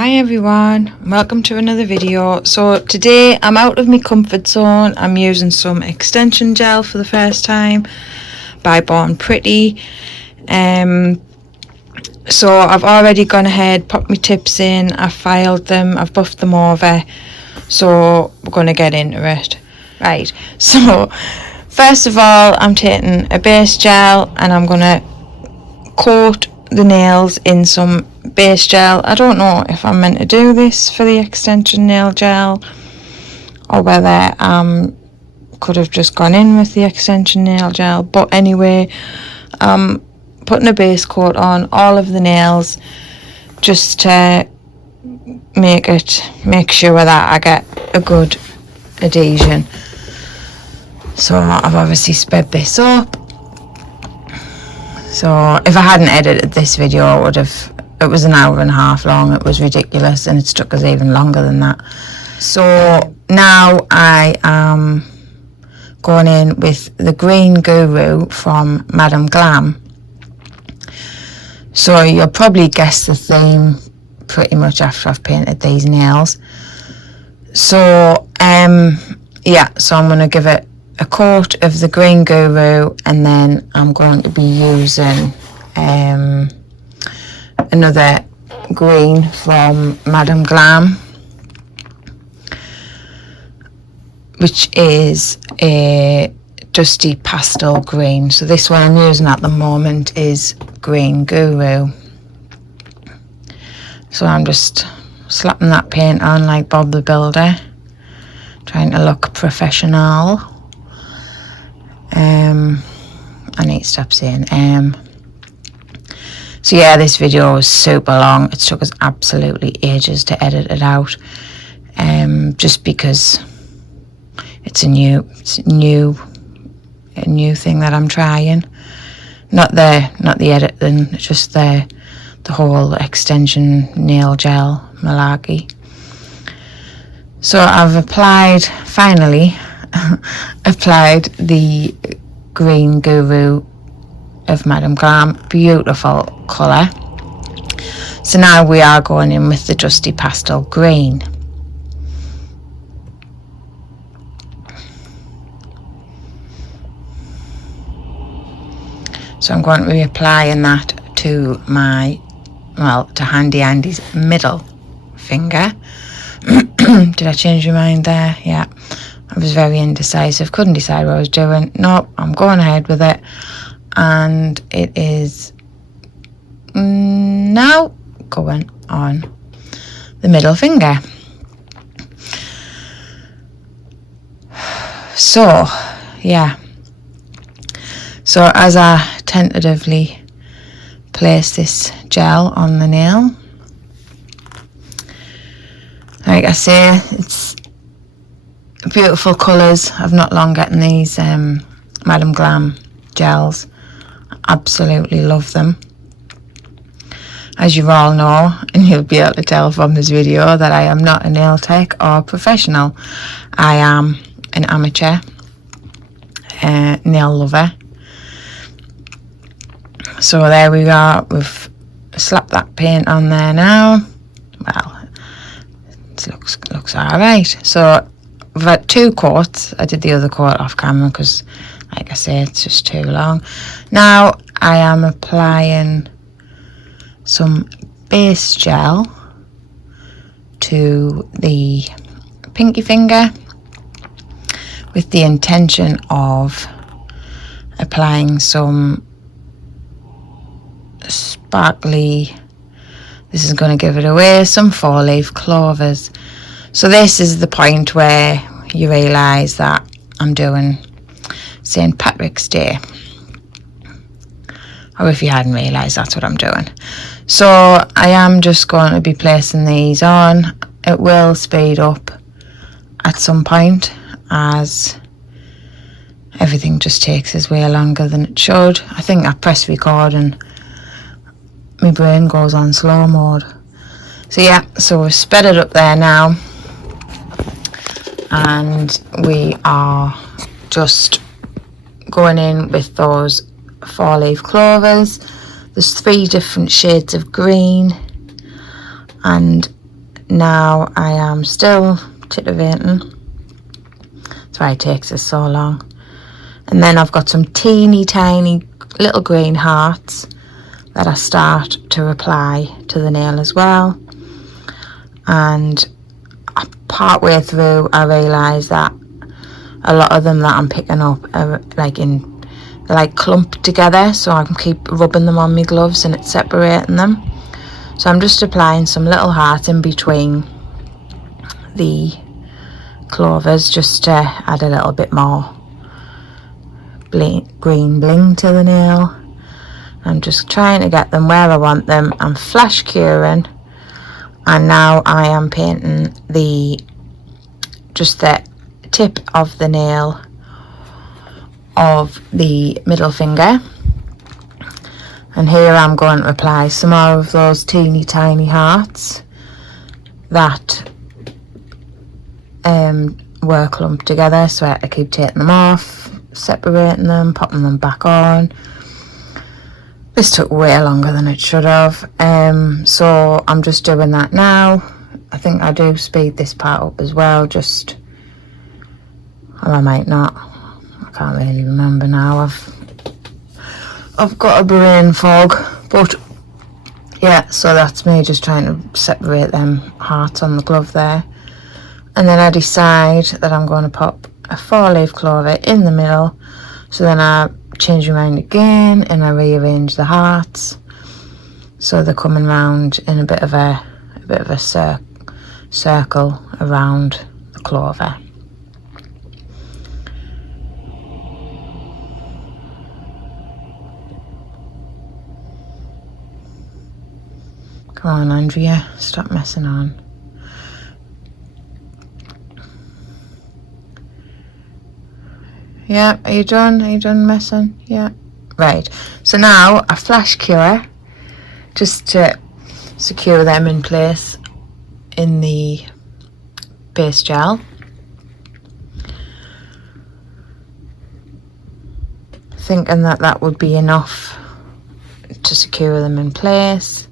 Hi everyone, welcome to another video. So today I'm out of my comfort zone. I'm using some extension gel for the first time by Born Pretty. So I've already gone ahead, popped my tips in, I've filed them, I've buffed them over. So we're going to get into it. Right, so first of all I'm taking a base gel and I'm going to coat the nails in some base gel. I don't know if I'm meant to do this for the extension nail gel or whether could have just gone in with the extension nail gel, but anyway, putting a base coat on all of the nails just to make sure that I get a good adhesion. So I've obviously sped this up. So if I hadn't edited this video, it was an hour and a half long. It was ridiculous, and it took us even longer than that. So now I am going in with the Green Guru from Madam Glam. So you'll probably guess the theme pretty much after I've painted these nails. So yeah, so I'm going to give it a coat of the Green Guru, and then I'm going to be using another green from Madam Glam, which is a dusty pastel green. So this one I'm using at the moment is Green Guru. So I'm just slapping that paint on like Bob the Builder, trying to look professional. I need to stop saying so yeah, this video was super long. It took us absolutely ages to edit it out, just because it's a new thing that I'm trying. Not the editing, just the whole extension nail gel malarkey. So I've finally applied the Green Guru of Madam Glam. Beautiful colour. So now we are going in with the dusty pastel green. So I'm going to be applying that to to Handy Andy's middle finger. Did I change your mind there? Yeah. I was very indecisive, couldn't decide what I was doing. Nope, I'm going ahead with it. And it is now going on the middle finger. So, yeah. So as I tentatively place this gel on the nail, like I say, it's beautiful colours. I've not long gotten these Madam Glam gels. I absolutely love them. As you all know, and you'll be able to tell from this video, that I am not a nail tech or professional. I am an amateur nail lover. So there we are. We've slapped that paint on there now. Well, it looks alright. So I've had 2 coats. I did the other coat off camera because, like I say, it's just too long. Now I am applying some base gel to the pinky finger with the intention of applying some sparkly, this is going to give it away, some 4-leaf clovers. So this is the point where you realise that I'm doing St Patrick's Day. Or if you hadn't realised, that's what I'm doing. So I am just going to be placing these on. It will speed up at some point, as everything just takes us way longer than it should. I think I press record and my brain goes on slow mode. So yeah, so we've sped it up there now, and we are just going in with those 4-leaf clovers. There's 3 different shades of green, and now I am still titivating. That's why it takes us so long. And then I've got some teeny tiny little green hearts that I start to apply to the nail as well. And part way through I realise that a lot of them that I'm picking up are they're like clumped together, so I can keep rubbing them on my gloves and it's separating them. So I'm just applying some little hearts in between the clovers just to add a little bit more green bling to the nail. I'm just trying to get them where I want them. I'm flash curing, and now I am painting just the tip of the nail of the middle finger, and here I'm going to apply some more of those teeny tiny hearts that were clumped together, so I keep taking them off, separating them, popping them back on. This took way longer than it should have, so I'm just doing that now. I think I do speed this part up as well, or I might not. I can't really remember now. I've got a brain fog, but yeah, so that's me just trying to separate them hearts on the glove there. And then I decide that I'm going to pop a 4-leaf clover in the middle, so then I change my mind again and I rearrange the hearts so they're coming round in a bit of a circle around the clover. Come on, Andrea, stop messing on. Yeah, are you done? Are you done messing? Yeah. Right, so now I flash cure just to secure them in place in the base gel. Thinking that would be enough to secure them in place.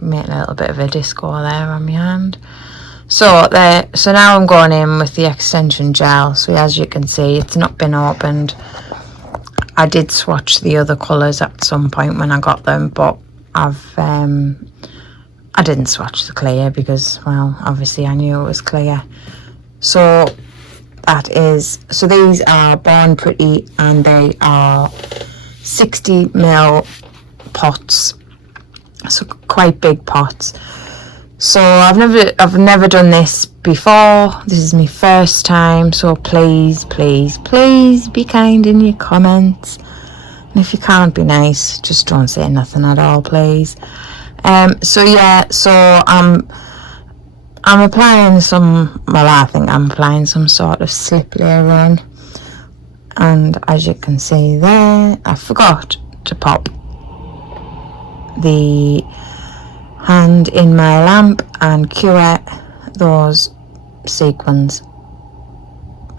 Making a little bit of a disco there on my hand. So now I'm going in with the extension gel. So as you can see, it's not been opened. I did swatch the other colours at some point when I got them, but I didn't swatch the clear because, well, obviously I knew it was clear. So these are Born Pretty, and they are 60ml pots, so quite big pots. So I've never done this before. This is my first time, so please be kind in your comments, and if you can't be nice, just don't say nothing at all, please. So I'm applying some, well, I think I'm applying some sort of slip layer on, and as you can see there, I forgot to pop the hand in my lamp and cure those sequins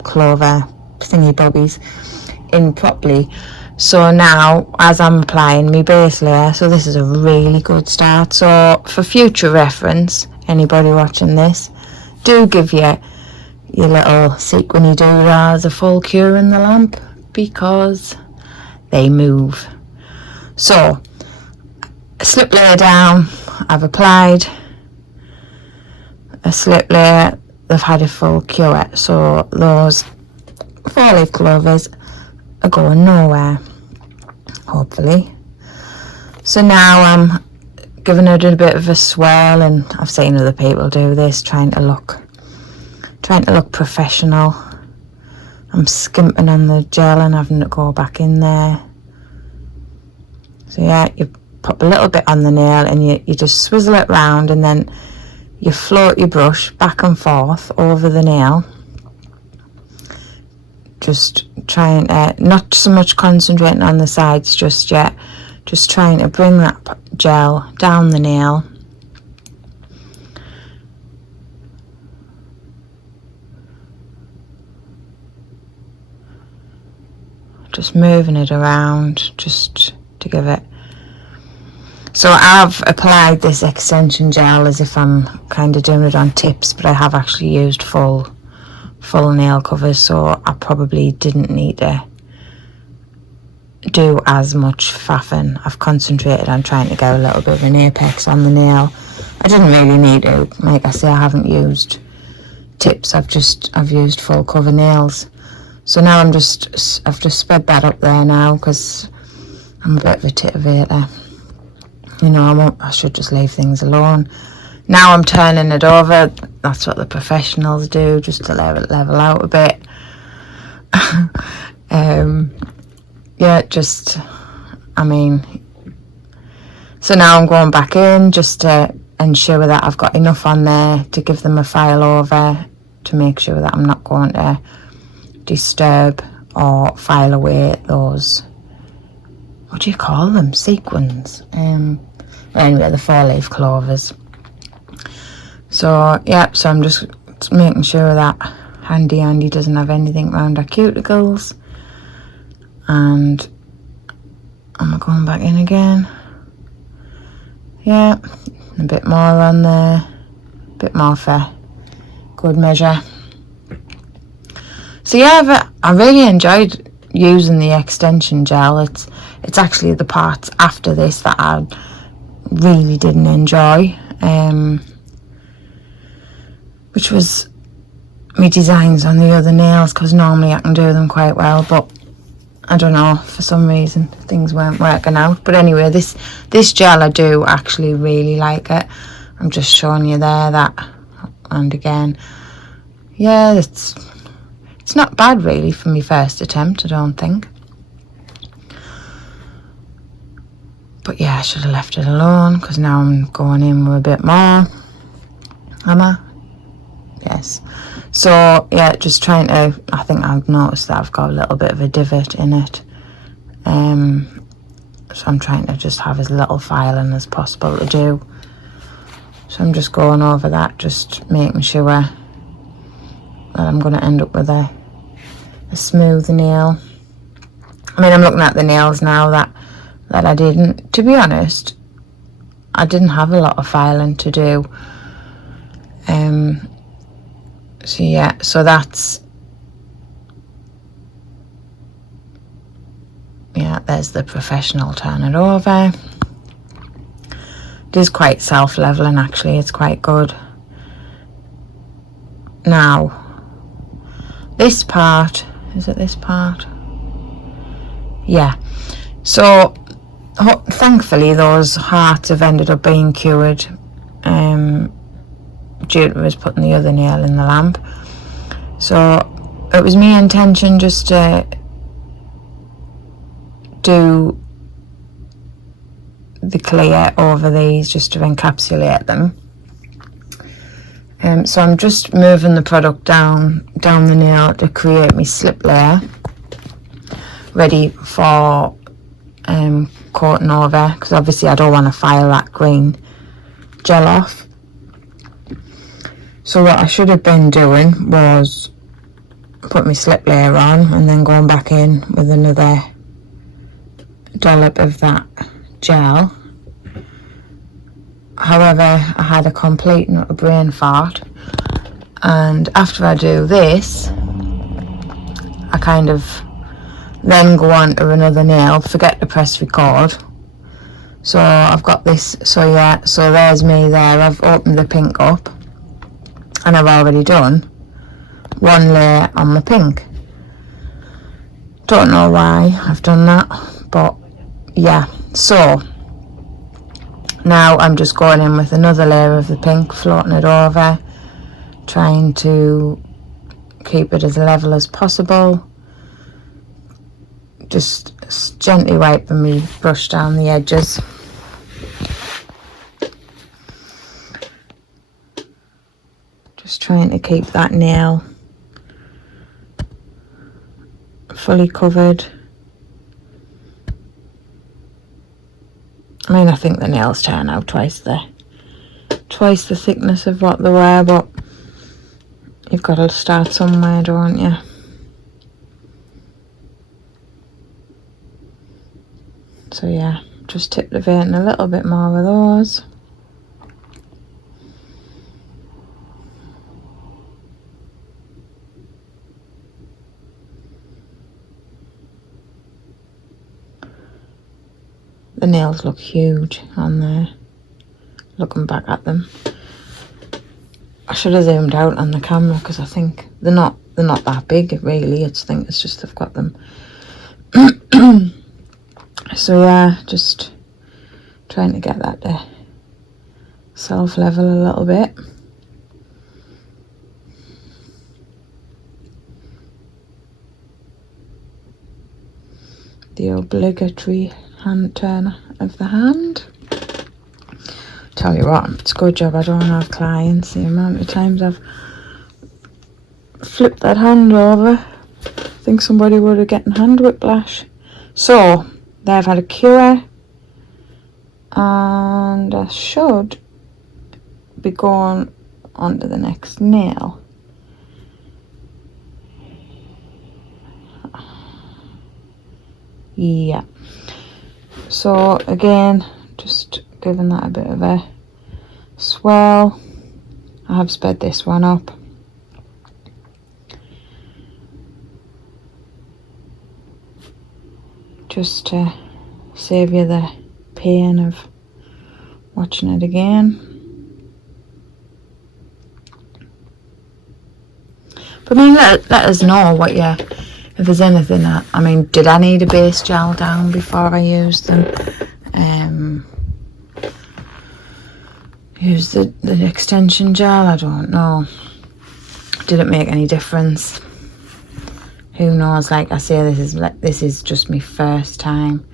clover thingy bobbies in properly. So now, as I'm applying my base layer, so this is a really good start. So for future reference, anybody watching this, do give your little sequiny doodahs a full cure in the lamp, because they move. So a slip layer down, I've applied a slip layer, they've had a full cure, so those 4-leaf clovers are going nowhere, hopefully. So now I'm giving it a bit of a swirl, and I've seen other people do this, trying to look professional. I'm skimping on the gel and having to go back in there. So yeah, you pop a little bit on the nail and you just swizzle it round, and then you float your brush back and forth over the nail, just trying to, not so much concentrating on the sides just yet, just trying to bring that gel down the nail. Just moving it around just to give it. So I've applied this extension gel as if I'm kind of doing it on tips, but I have actually used full nail covers, so I probably didn't need to do as much faffing. I've concentrated on trying to get a little bit of an apex on the nail. I didn't really need to. Like I say, I haven't used tips. I've used full cover nails. So now I've just spread that up there now, because I'm a bit of a titivator. You know, I should just leave things alone. Now I'm turning it over. That's what the professionals do, just to let it level out a bit. Yeah, so now I'm going back in just to ensure that I've got enough on there to give them a file over, to make sure that I'm not going to disturb or file away those, what do you call them, sequins, anyway, the 4-leaf clovers. So yeah, so I'm just making sure that Handy Andy doesn't have anything around her cuticles. And am I going back in again? Yeah, a bit more on there, a bit more for good measure. So yeah, I really enjoyed using the extension gel. It's actually the parts after this that I really didn't enjoy, which was my designs on the other nails, because normally I can do them quite well, but I don't know, for some reason things weren't working out. But anyway, this gel, I do actually really like it. I'm just showing you there that, and again, yeah, it's not bad really for my first attempt, I don't think. But yeah, I should have left it alone, because now I'm going in with a bit more. Am I? Yes. So yeah, just trying to, I think I've noticed that I've got a little bit of a divot in it. So I'm trying to just have as little filing as possible to do. So I'm just going over that, just making sure that I'm going to end up with a smooth nail. I mean, I'm looking at the nails now that I didn't, to be honest, I didn't have a lot of filing to do. So yeah, so that's, yeah, there's the professional turn it over. It is quite self-leveling actually, it's quite good. Now, this part, is it this part? Yeah, so thankfully those hearts have ended up being cured, due to us putting the other nail in the lamp. So it was my intention just to do the clear over these, just to encapsulate them. So I'm just moving the product down the nail to create my slip layer, ready for coating over, because obviously I don't want to file that green gel off. So what I should have been doing was put my slip layer on and then going back in with another dollop of that gel. However, I had a complete and utter brain fart, and after I do this, I kind of then go on to another nail, forget to press record. So I've got this, so yeah, so there's me there. I've opened the pink up and I've already done one layer on the pink. Don't know why I've done that, but yeah. So now I'm just going in with another layer of the pink, floating it over, trying to keep it as level as possible. Just gently wiping me brush down the edges. Just trying to keep that nail fully covered. I mean, I think the nails turn out twice the thickness of what they were, but you've got to start somewhere, don't you? So yeah, just activating a little bit more with those. The nails look huge on there, looking back at them. I should have zoomed out on the camera because I think they're not that big really. I think it's just I've got them. So yeah, just trying to get that to self level a little bit. The obligatory hand turner of the hand. Tell you what, it's a good job I don't have clients. The amount of times I've flipped that hand over, I think somebody would have gotten hand whiplash. So they've had a cure, and I should be going on to the next nail. Yeah, so again, just giving that a bit of a swell. I have sped this one up. Just to save you the pain of watching it again. But I mean, let us know what you, if there's anything that, I mean, did I need a base gel down before I used them? Use the extension gel, I don't know. Did it make any difference? Who knows? Like I say, this is just my first time.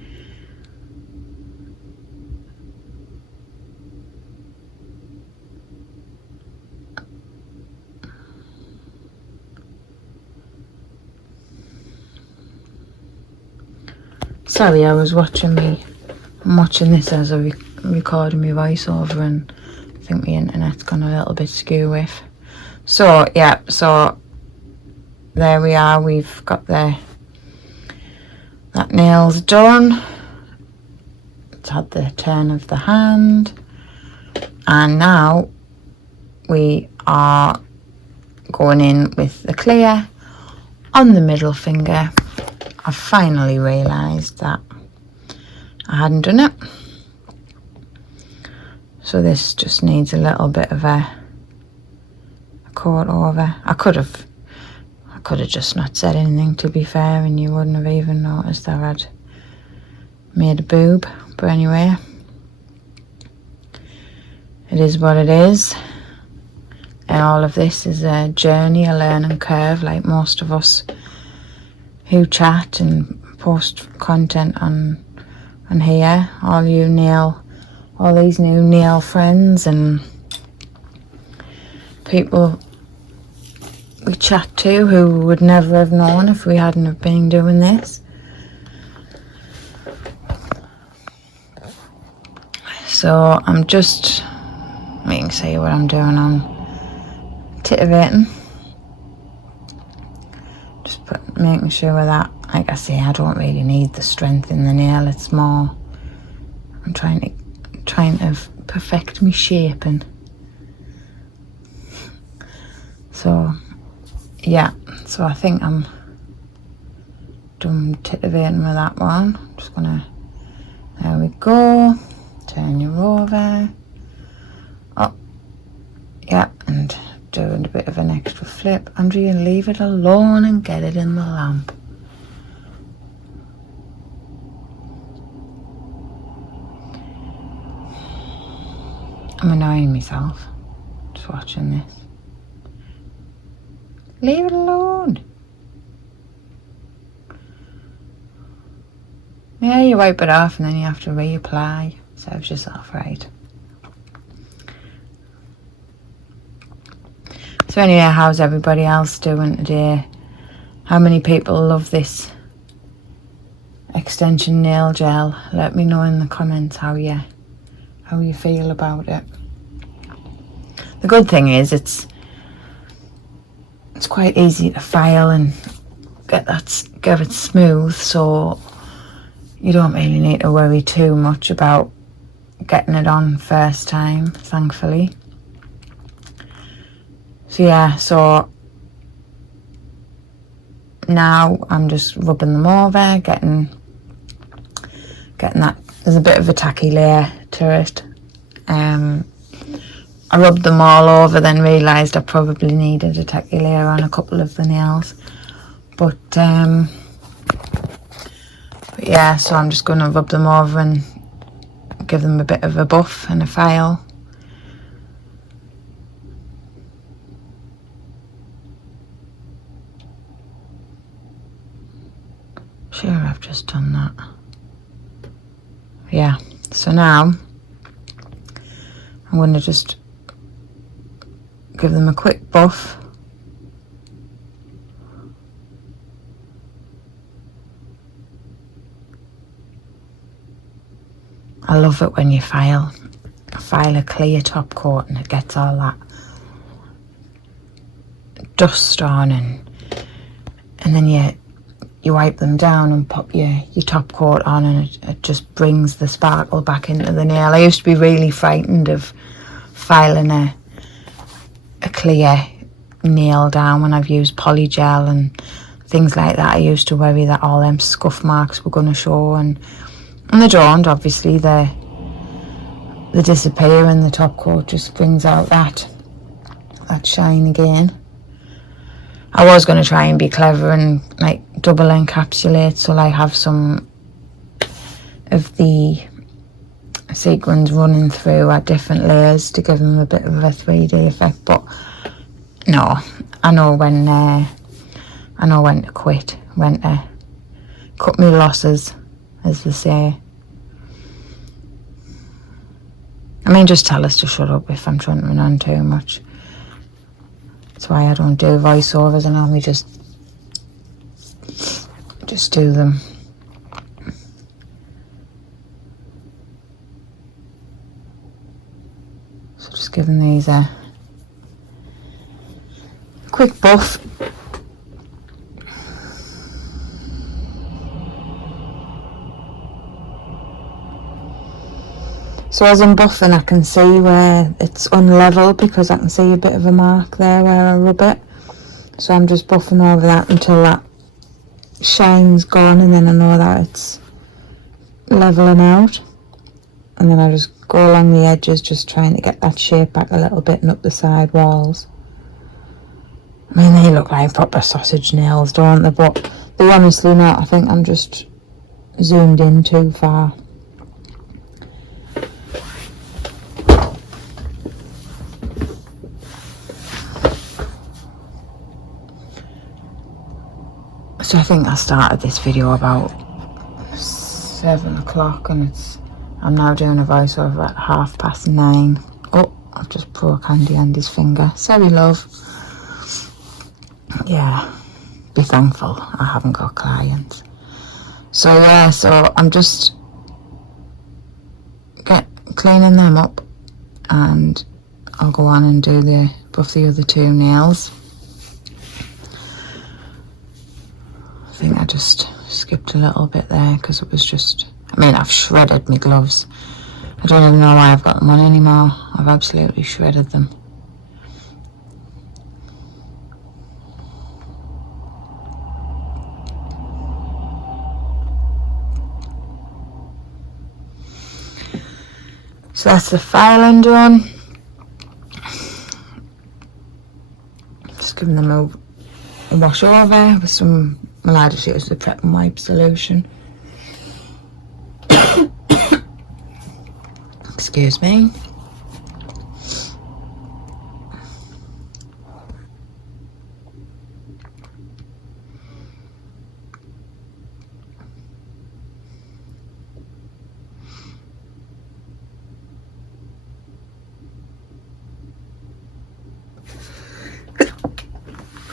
Sorry, I was watching I'm watching this as I recording my voiceover, and I think my internet's gone a little bit skew with. So yeah, so there we are. We've got that nail's done. It's had the turn of the hand, and now we are going in with the clear on the middle finger. I finally realised that I hadn't done it. So this just needs a little bit of a coat over. I could have just not said anything, to be fair, and you wouldn't have even noticed that I'd made a boob. But anyway, it is what it is. And all of this is a journey, a learning curve, like most of us who chat and post content on here. All these new nail friends and people we chat to who would never have known if we hadn't have been doing this. So I'm just, you can see what I'm doing. I'm titivating, just making sure with that. Like I say, I don't really need the strength in the nail. It's more I'm trying to perfect my shaping. So yeah, so I think I'm done titivating with that one. Just gonna, there we go, turn you over. Oh yeah, and doing a bit of an extra flip. Andrea, leave it alone and get it in the lamp. I'm annoying myself just watching this. Leave it alone. Yeah, you wipe it off and then you have to reapply. Serves yourself right. So anyway, how's everybody else doing today? How many people love this extension nail gel? Let me know in the comments how you feel about it. The good thing is it's quite easy to file and get it smooth, so you don't really need to worry too much about getting it on first time, thankfully. So yeah, so now I'm just rubbing them over, getting that. There's a bit of a tacky layer to it. I rubbed them all over, then realised I probably needed a tacky layer on a couple of the nails. But yeah, so I'm just going to rub them over and give them a bit of a buff and a file. Sure, I've just done that. Yeah, so now I'm going to just give them a quick buff. I love it when you file a clear top coat and it gets all that dust on, and then you wipe them down and pop your top coat on, and it just brings the sparkle back into the nail. I used to be really frightened of filing a clear nail down when I've used polygel and things like that. I used to worry that all them scuff marks were going to show, and they don't. Obviously they disappear, and the top coat just brings out that shine again. I was going to try and be clever and like double encapsulate, so I have some of the sequins running through at different layers to give them a bit of a 3D effect, but no, I know when to quit, when to cut my losses, as they say. I mean, just tell us to shut up if I'm trying to run on too much. That's why I don't do voiceovers, and only just do them. So just giving these a quick buff. So as I'm buffing, I can see where it's unlevel, because I can see a bit of a mark there where I rub it. So I'm just buffing over that until that shine's gone, and then I know that it's leveling out. And then I just go along the edges, just trying to get that shape back a little bit, and up the side walls. I mean, they look like proper sausage nails, don't they? But they're honestly not. I think I'm just zoomed in too far. So I think I started this video about 7 o'clock, and I'm now doing a voiceover at 9:30. Oh, I've just broke Andy's finger. Sorry, love. Yeah, be thankful I haven't got clients. So yeah, so I'm just cleaning them up, and I'll go on and buff the other 2 nails. I think I just skipped a little bit there because it was just, I mean, I've shredded my gloves. I don't even know why I've got them on anymore. I've absolutely shredded them. So that's the filing done. Just giving them a wash over with some, well, I just use the Prep and Wipe solution. Excuse me.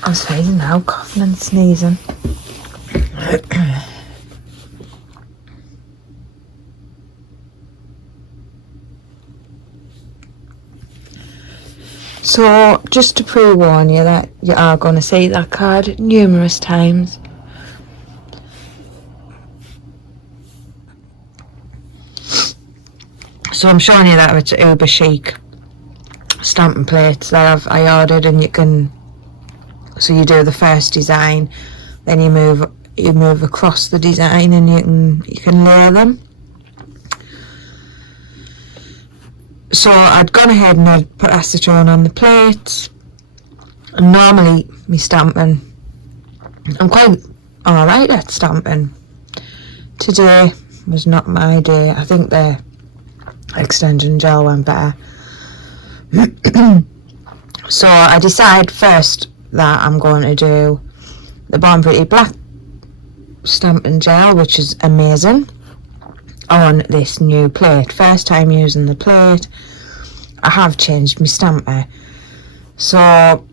I'm sneezing now, coughing and sneezing. So, just to pre-warn you that you are going to see that card numerous times. So I'm showing you that it's uber chic stamping plates that I ordered, and you can, so you do the first design, then you move across the design, and you can layer them. So I'd gone ahead and I'd put acetone on the plates. And normally me stamping, I'm quite alright at stamping. Today was not my day. I think the extension gel went better. So I decide first that I'm going to do the Born Pretty black stamping gel, which is amazing, on this new plate. First time using the plate. I have changed my stamper, so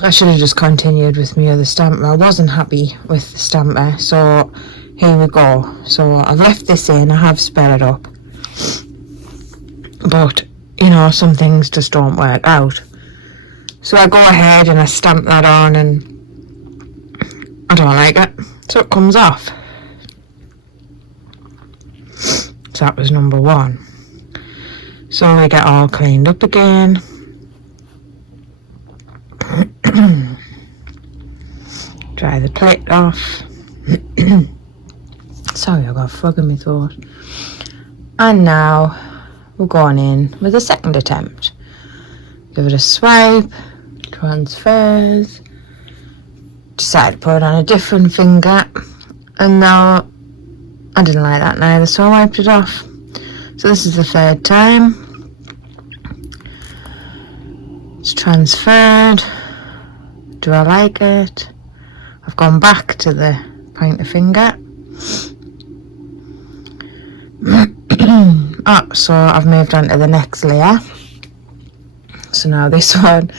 I should have just continued with my other stamper. I wasn't happy with the stamper, so here we go. So I've left this in, I have sped it up, but you know, some things just don't work out. So I go ahead and I stamp that on, and I don't like it, so it comes off. So that was number one. So we get all cleaned up again. Dry the plate off. Sorry, I got a frog in my throat. And now we're going in with a second attempt. Give it a swipe, transfers. Decided to put it on a different finger, and now I didn't like that neither, so I wiped it off. So this is the third time. It's transferred. Do I like it? I've gone back to the pointer finger. So I've moved on to the next layer. So now this one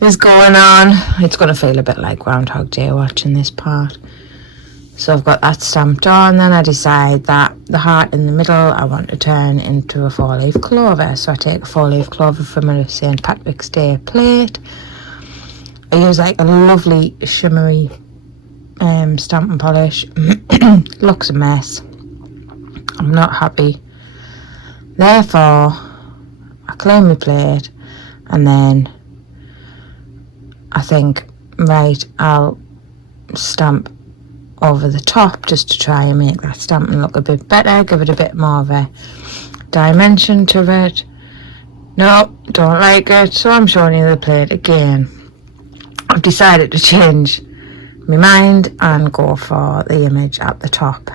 is going on. It's going to feel a bit like Groundhog Day watching this part. So I've got that stamped on. Then I decide that the heart in the middle I want to turn into a 4-leaf clover. So I take a 4-leaf clover from a St Patrick's Day plate. I use like a lovely shimmery stamping polish. Looks a mess. I'm not happy. Therefore, I clean my plate, and then I think, right, I'll stamp over the top just to try and make that stamping look a bit better, give it a bit more of a dimension to it. No, don't like it, so I'm showing you the plate again. I've decided to change my mind and go for the image at the top.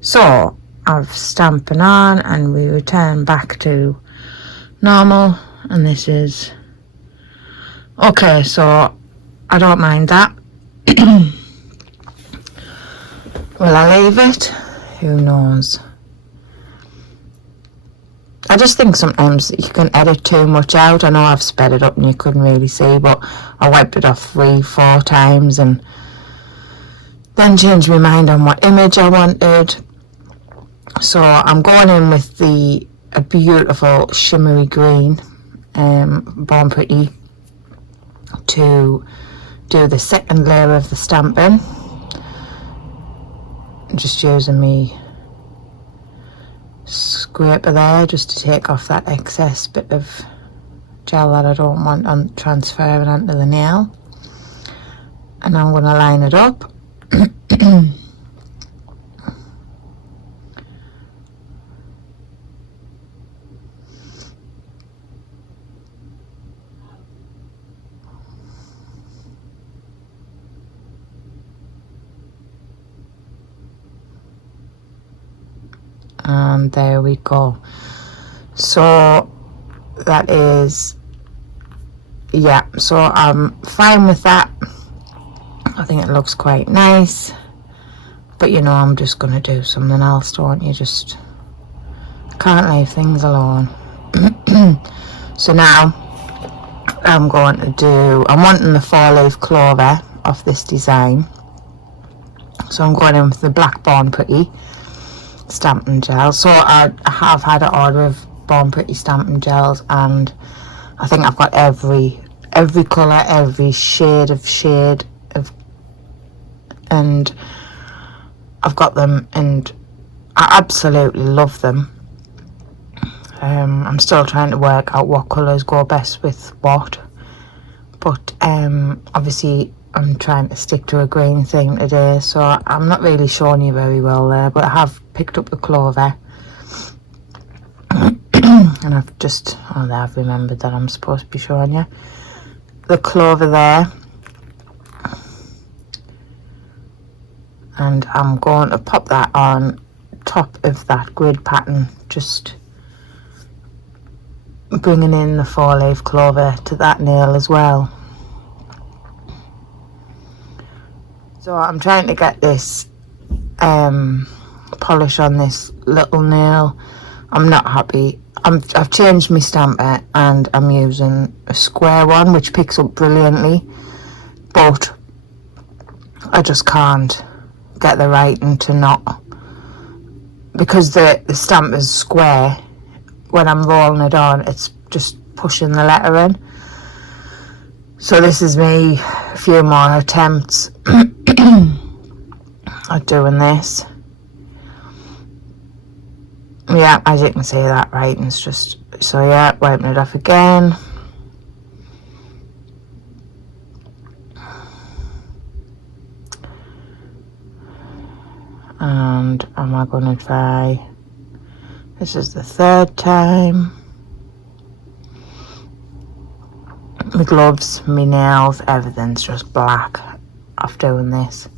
So I've stamping on, and we return back to normal, and this is okay. So I don't mind that. Will I leave it? Who knows? I just think sometimes you can edit too much out. I know I've sped it up and you couldn't really see, but I wiped it off 3-4 times and then changed my mind on what image I wanted. So I'm going in with a beautiful shimmery green, Born Pretty, to do the second layer of the stamping. Just using me scraper there just to take off that excess bit of gel that I don't want on transferring onto the nail. And I'm going to line it up. And there we go. So that is, yeah, so I'm fine with that. I think it looks quite nice, but you know, I'm just going to do something else, don't you? Just can't leave things alone. So now I'm wanting the 4-leaf clover off this design, so I'm going in with the black Born Pretty stamping gel. So I have had an order of Born Pretty stamping gels, and I think I've got every colour, every shade of and I've got them, and I absolutely love them. I'm still trying to work out what colours go best with what, but obviously I'm trying to stick to a green theme today, so I'm not really showing you very well there, but I have picked up the clover. And I've remembered that I'm supposed to be showing you the clover there. And I'm going to pop that on top of that grid pattern, just bringing in the 4-leaf clover to that nail as well. So I'm trying to get this polish on this little nail. I'm not happy. I've changed my stamper and I'm using a square one, which picks up brilliantly, but I just can't get the writing to not, because the stamp is square. When I'm rolling it on, it's just pushing the letter in. So this is me a few more attempts at doing this. Yeah, as you can see, that writing's just, so yeah, wiping it off again. And am I going to try, this is the 3rd time. My gloves, my nails, everything's just black after doing this.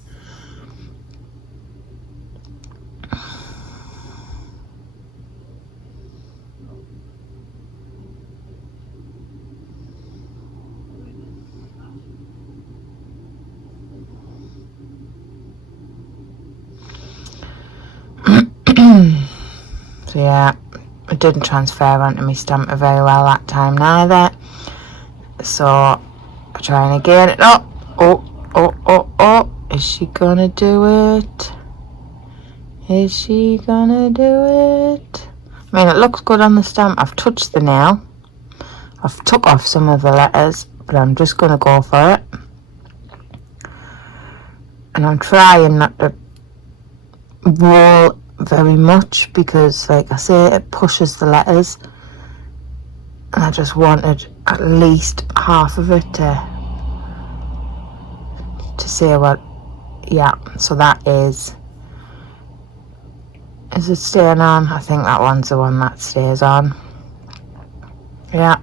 So yeah, it didn't transfer onto my stamper very well that time neither. So I'm trying again. Oh, is she gonna do it? Is she gonna do it? I mean, it looks good on the stamp. I've touched the nail. I've took off some of the letters, but I'm just gonna go for it. And I'm trying not to roll very much, because like I say, it pushes the letters, and I just wanted at least half of it to say what. Yeah, so that is it staying on? I think that one's the one that stays on. Yeah,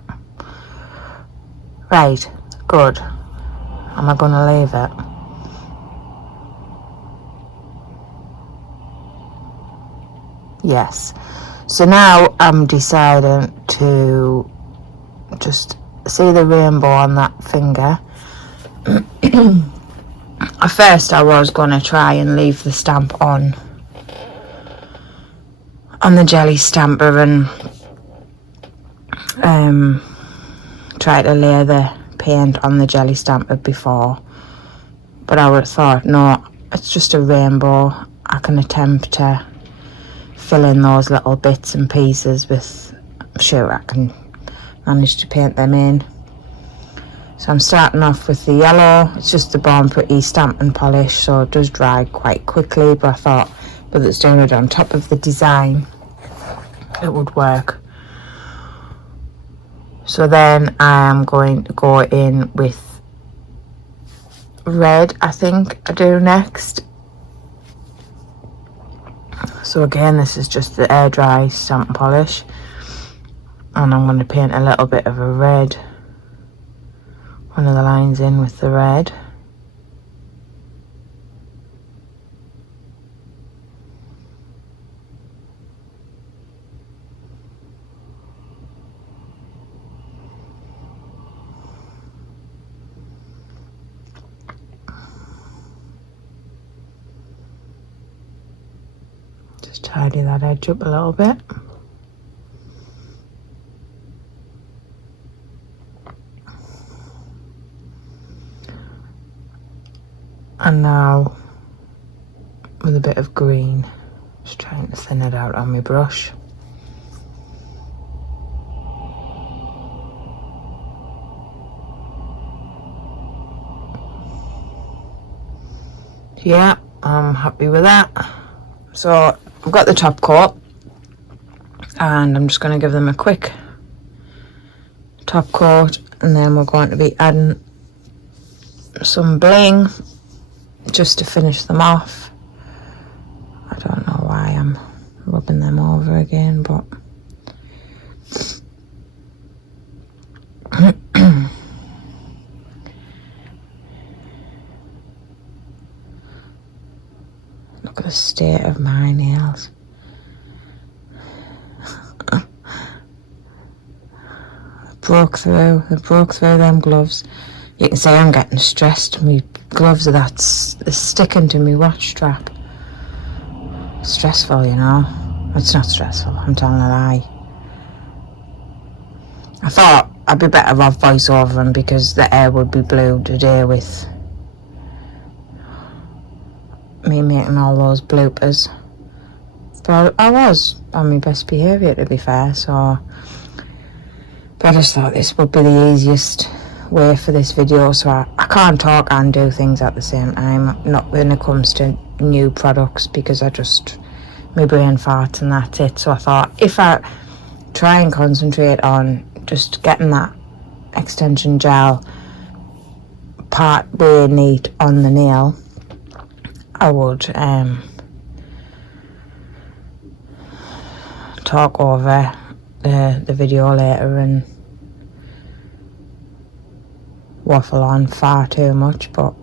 right, good. Am I gonna leave it? Yes. So now I'm deciding to just see the rainbow on that finger. At first I was going to try and leave the stamp on the jelly stamper and try to lay the paint on the jelly stamper before, but I would have thought, no, it's just a rainbow. I can attempt to fill in those little bits and pieces with, I'm sure I can manage to paint them in. So I'm starting off with the yellow. It's just the Born Pretty stamp and polish, so it does dry quite quickly, but I thought, but it's doing it on top of the design, it would work. So then I am going to go in with red, I think I do next. So again, this is just the air dry stamp and polish, and I'm going to paint a little bit of a red, one of the lines in with the red. Just tidy that edge up a little bit. And now with a bit of green, just trying to thin it out on my brush. Yeah, I'm happy with that. So I've got the top coat. and I'm just going to give them a quick top coat, and then we're going to be adding some bling just to finish them off. I don't know why I'm rubbing them over again, but look at the state of my nails. They broke through them gloves. You can see I'm getting stressed. My gloves are sticking to my watch strap. Stressful, you know. It's not stressful, I'm telling a lie. I thought I'd be better off voice overing because the air would be blue today with me making all those bloopers. But I was on my best behaviour, to be fair, so... But I just thought this would be the easiest way for this video, so I can't talk and do things at the same time, not when it comes to new products, because my brain farts and that's it. So I thought if I try and concentrate on just getting that extension gel part way neat on the nail, I would talk over the video later and waffle on far too much, but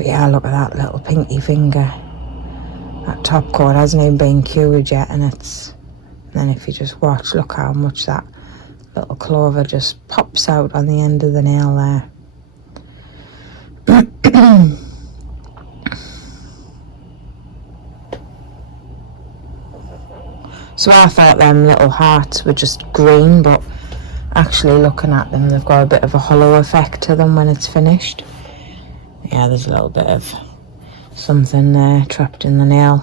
yeah, look at that little pinky finger. That top coat hasn't even been cured yet, and then if you just watch, look how much that little clover just pops out on the end of the nail there. So I thought them little hearts were just green, but actually looking at them, they've got a bit of a hollow effect to them when it's finished. Yeah, there's a little bit of something there trapped in the nail.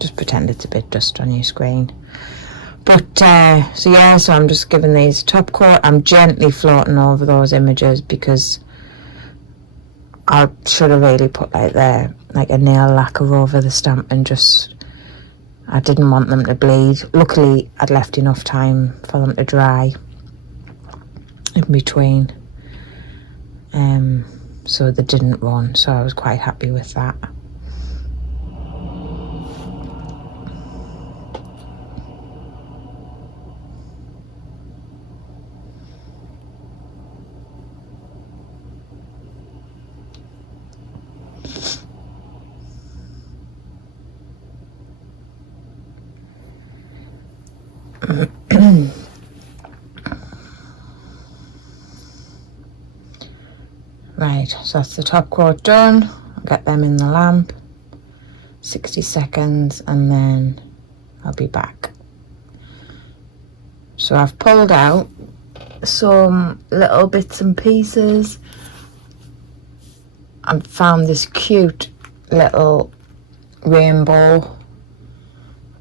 Just pretend it's a bit dust on your screen. But, so I'm just giving these top coat. I'm gently floating over those images because I should have really put like a nail lacquer over the stamp, and I didn't want them to bleed. Luckily, I'd left enough time for them to dry in between, so they didn't run, so I was quite happy with that. Right, so that's the top coat done. I'll get them in the lamp, 60 seconds, and then I'll be back. So I've pulled out some little bits and pieces. I found this cute little rainbow.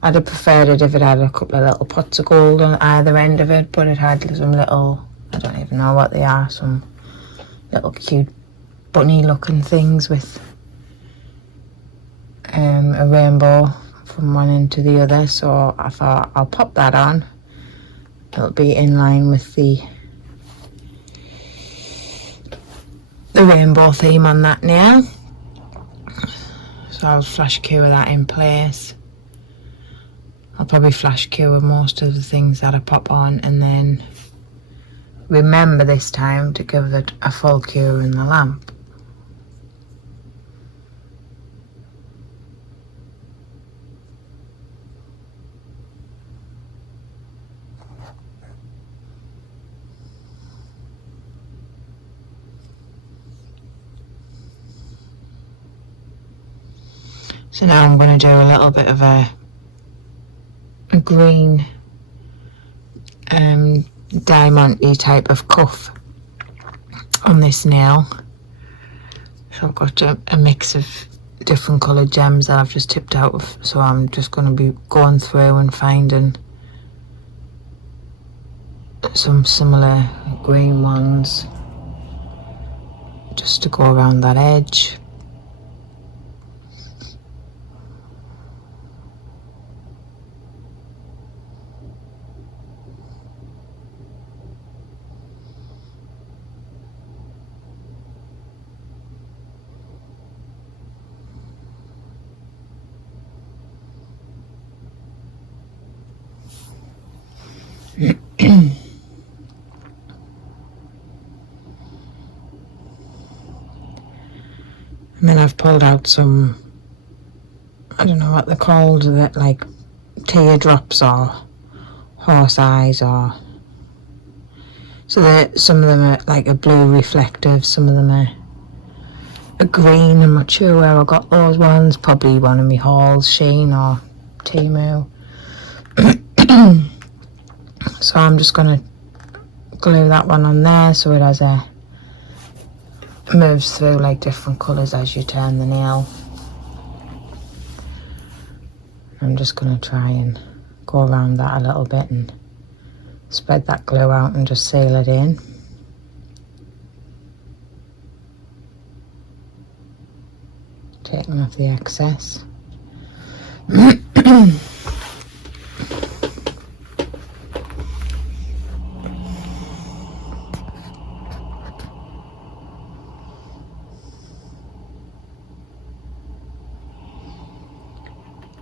I'd have preferred it if it had a couple of little pots of gold on either end of it, but it had some little, I don't even know what they are, some little cute bunny looking things with a rainbow from one end to the other. So I thought I'll pop that on. It'll be in line with the rainbow theme on that nail. So I'll flash cure that in place. I'll probably flash cure most of the things that I pop on, and then remember this time to give it a full cure in the lamp. So now I'm going to do a little bit of a green diamond-y type of cuff on this nail. So I've got a mix of different coloured gems that I've just tipped out of, so I'm just going to be going through and finding some similar green ones just to go around that edge. And then I've pulled out some, I don't know what they're called, that like teardrops or horse eyes, or so that some of them are like a blue reflective, some of them are a green. I'm not sure where I got those ones, probably one of my hauls, Shein or Temu. So I'm just gonna glue that one on there so it has a moves through like different colours as you turn the nail. I'm just going to try and go around that a little bit and spread that glue out and just seal it in. Taking off the excess.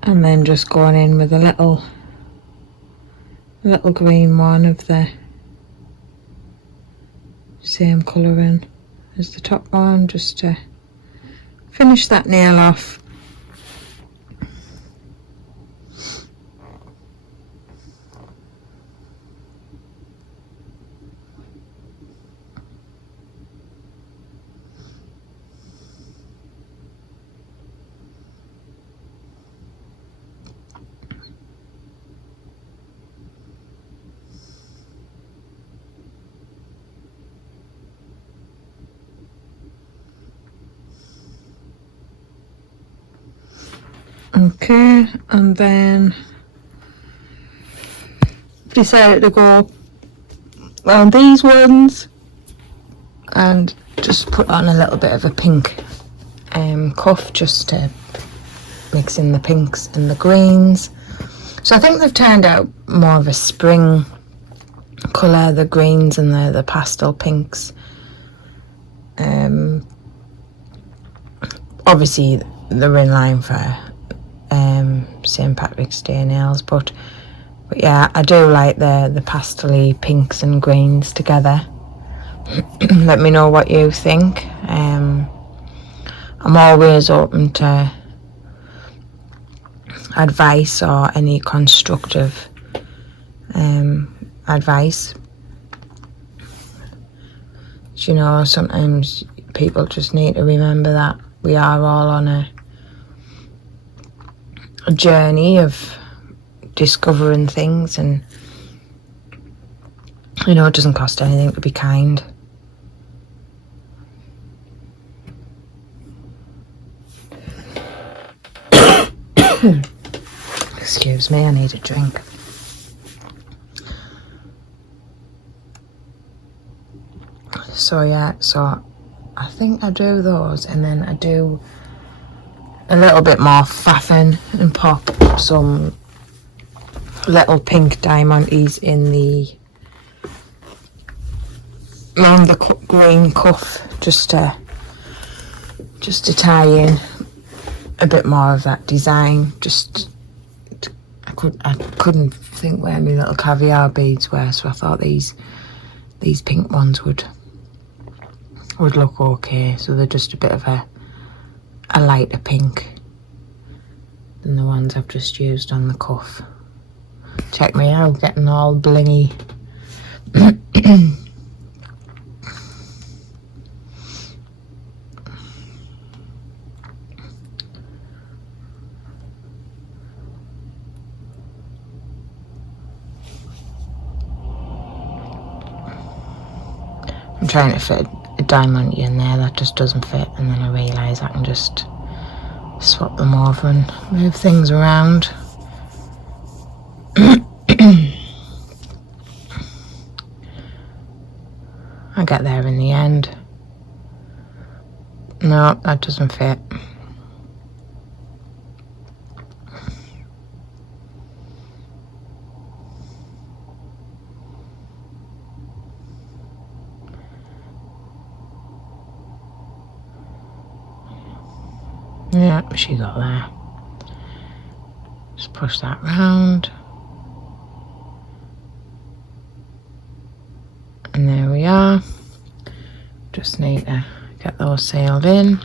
And then just going in with a little green one of the same colouring as the top one, just to finish that nail off. Okay, and then decided to go around these ones and just put on a little bit of a pink cuff, just to mix in the pinks and the greens. So I think they've turned out more of a spring colour, the greens and the pastel pinks. Obviously they're in line for St Patrick's Day nails, but yeah, I do like the pastel-y pinks and greens together. Let me know what you think. I'm always open to advice or any constructive advice. You know, sometimes people just need to remember that we are all on a journey of discovering things, and you know, it doesn't cost anything to be kind. Excuse me, I need a drink. So yeah, so I think I do those, and then I do a little bit more faffing and pop some little pink diamantes in around the green cuff, just to tie in a bit more of that design. I couldn't think where my little caviar beads were, so I thought these pink ones would look okay. So they're just a bit of a lighter pink than the ones I've just used on the cuff. Check me out, getting all blingy. I'm trying to fit a diamond in there that just doesn't fit, and then I realise I can just swap them over and move things around. I get there in the end. No, that doesn't fit. Yeah, she got there. Just push that round. just need to get those sealed in.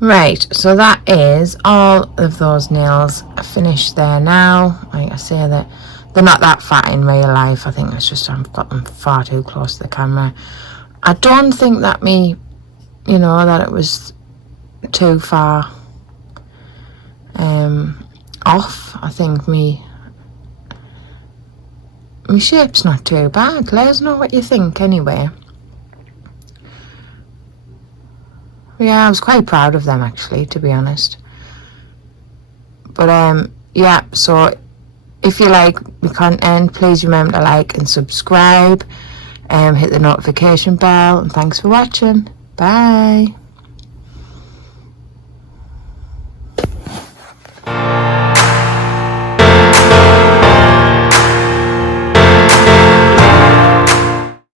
Right, so that is all of those nails finished there now. Like I say, that they're not that fat in real life. I think it's just I've got them far too close to the camera. I don't think that that it was too far off. I think me shape's not too bad. Let us know what you think anyway. Yeah, I was quite proud of them actually, to be honest. But yeah, so if you like the content, please remember to like and subscribe, hit the notification bell, and thanks for watching. Bye.